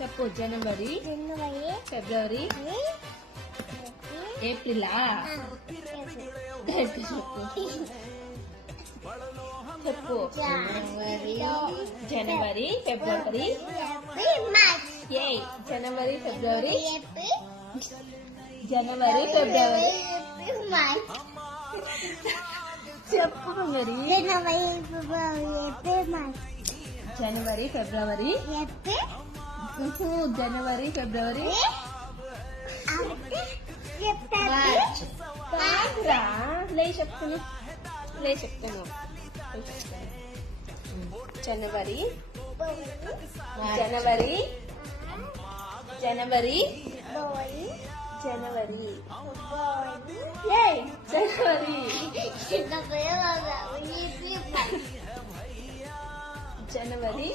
చెప్పు. జనవరి, ఫిబ్రవరి, ఏప్రిలా? చెప్పు చెప్పు. జనవరి, ఫిబ్రవరి, ఏ జనవరి, ఫిబ్రవరి, జనవరి, ఫిబ్రవరి చెప్పు మరి. జనవరి, ఫిబ్రవరి, జనవరి, ఫిబ్రవరి, లే చెప్తాను. జనవరి, జనవరి, జనవరి, జనవరి, జనవరి,